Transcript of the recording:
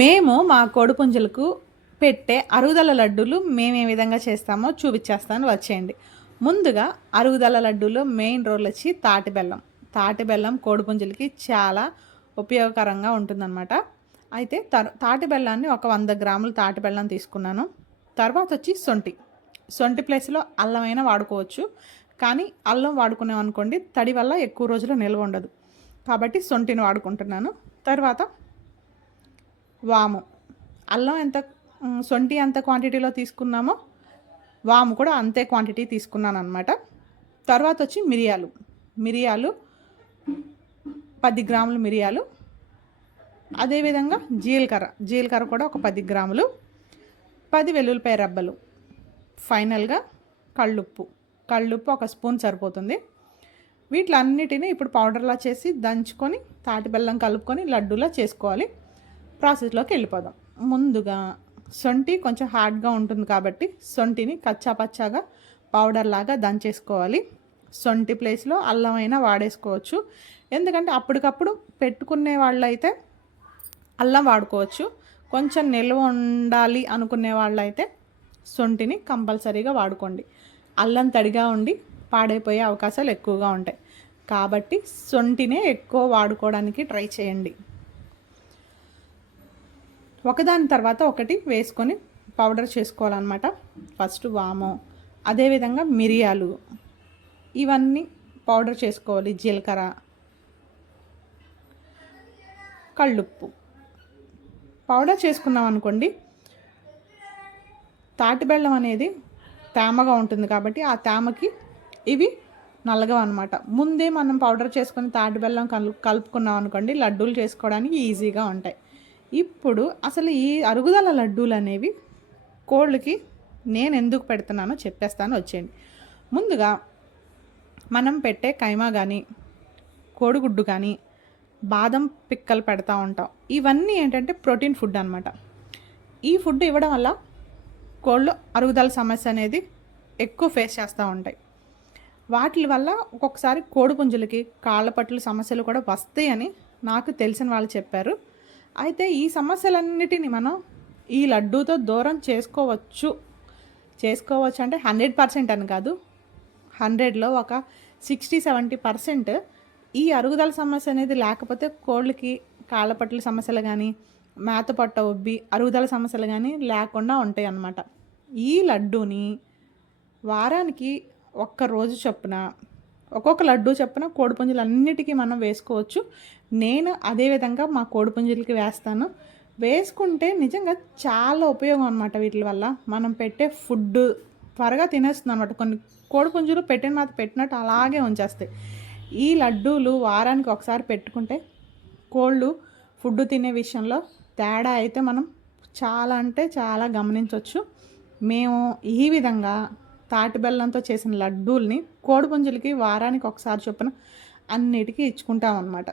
మేము మా కోడిపుంజులకు పెట్టే అరుగుదల లడ్డూలు మేము ఏ విధంగా చేస్తామో చూపించేస్తాను, వచ్చేయండి. ముందుగా అరుగుదల లడ్డూలో మెయిన్ రోల్ వచ్చి తాటి బెల్లం. తాటి బెల్లం కోడిపుంజులకి చాలా ఉపయోగకరంగా ఉంటుందన్నమాట. అయితే తాటి బెల్లాన్ని ఒక 100 గ్రాములు తాటి బెల్లం తీసుకున్నాను. తర్వాత వచ్చి సొంటి ప్లేస్లో అల్లమైనా వాడుకోవచ్చు. కానీ అల్లం వాడుకున్నాం అనుకోండి, తడి వల్ల ఎక్కువ రోజులు నిల్వ ఉండదు. కాబట్టి సొంటిని వాడుకుంటున్నాను. తర్వాత వాము. అల్లం ఎంత సొంటి ఎంత క్వాంటిటీలో తీసుకున్నామో వాము కూడా అంతే క్వాంటిటీ తీసుకున్నాను అనమాట. తర్వాత వచ్చి మిరియాలు 10 గ్రాములు మిరియాలు. అదేవిధంగా జీలకర్ర కూడా ఒక 10 గ్రాములు, 10 వెల్లుల్లిపాయ రబ్బలు. ఫైనల్గా కళ్ళుప్పు ఒక స్పూన్ సరిపోతుంది. వీటిలన్నిటిని ఇప్పుడు పౌడర్లా చేసి దంచుకొని తాటి బెల్లం కలుపుకొని లడ్డూలా చేసుకోవాలి. ప్రాసెస్లోకి వెళ్ళిపోదాం. ముందుగా సొంటి కొంచెం హార్డ్గా ఉంటుంది కాబట్టి సొంటిని కచ్చాపచ్చాగా పౌడర్ లాగా దంచేసుకోవాలి. సొంటి ప్లేస్లో అల్లమైనా వాడేసుకోవచ్చు. ఎందుకంటే అప్పటికప్పుడు పెట్టుకునే వాళ్ళు అయితే అల్లం వాడుకోవచ్చు. కొంచెం నిల్వ ఉండాలి అనుకునే వాళ్ళు అయితే సొంటిని కంపల్సరీగా వాడుకోండి. అల్లం తడిగా ఉండి పాడైపోయే అవకాశాలు ఎక్కువగా ఉంటాయి కాబట్టి సొంటినే ఎక్కువ వాడుకోవడానికి ట్రై చేయండి. ఒకదాని తర్వాత ఒకటి వేసుకొని పౌడర్ చేసుకోవాలన్నమాట. ఫస్ట్ వాము, అదేవిధంగా మిరియాలు, ఇవన్నీ పౌడర్ చేసుకోవాలి. జీలకర్ర, కళ్ళుప్పు పౌడర్ చేసుకున్నాం అనుకోండి, తాటి బెల్లం అనేది తేమగా ఉంటుంది కాబట్టి ఆ తేమకి ఇవి నల్లగా అనమాట. ముందే మనం పౌడర్ చేసుకొని తాటి బెల్లం కలుపుకున్నాం అనుకోండి, లడ్డూలు చేసుకోవడానికి ఈజీగా ఉంటాయి. ఇప్పుడు అసలు ఈ అరుగుదల లడ్డూలు అనేవి కోళ్ళకి నేను ఎందుకు పెడుతున్నానో చెప్పేస్తాను, వచ్చేయండి. ముందుగా మనం పెట్టే కైమా కానీ కోడిగుడ్డు కానీ బాదం పిక్కలు పెడతా ఉంటాం. ఇవన్నీ ఏంటంటే ప్రోటీన్ ఫుడ్ అనమాట. ఈ ఫుడ్ ఇవ్వడం వల్ల కోళ్ళు అరుగుదల సమస్య అనేది ఎక్కువ ఫేస్ చేస్తూ ఉంటాయి. వాటి వల్ల ఒక్కొక్కసారి కోడిపుంజులకి కాళ్ళపట్ల సమస్యలు కూడా వస్తాయని నాకు తెలిసిన వాళ్ళు చెప్పారు. అయితే ఈ సమస్యలన్నిటిని మనం ఈ లడ్డూతో దూరం చేసుకోవచ్చు అంటే 100% అని కాదు, 100లో ఒక 60-70% ఈ అరుగుదల సమస్య అనేది లేకపోతే కోళ్ళకి కాళ్ళపట్ల సమస్యలు కానీ మేత పట్ట ఉబ్బి అరుగుదల సమస్యలు కానీ లేకుండా ఉంటాయి అన్నమాట. ఈ లడ్డూని వారానికి ఒక్కరోజు చొప్పున ఒక్కొక్క లడ్డూ చొప్పున కోడిపుంజులన్నిటికీ మనం వేసుకోవచ్చు. నేను అదేవిధంగా మా కోడిపుంజులకి వేస్తాను. వేసుకుంటే నిజంగా చాలా ఉపయోగం అనమాట. వీటి వల్ల మనం పెట్టే ఫుడ్ త్వరగా తినేస్తుంది అనమాట. కొన్ని కోడిపుంజులు పెట్టిన మాత పెట్టినట్టు అలాగే ఉంచేస్తాయి. ఈ లడ్డూలు వారానికి ఒకసారి పెట్టుకుంటే కోళ్ళు ఫుడ్ తినే విషయంలో తేడా అయితే మనం చాలా అంటే చాలా గమనించవచ్చు. మేము ఈ విధంగా తాటి బెల్లంతో చేసిన లడ్డూల్ని కోడిపుంజులకి వారానికి ఒకసారి చొప్పున అన్నిటికీ ఇచ్చుకుంటాం అన్నమాట.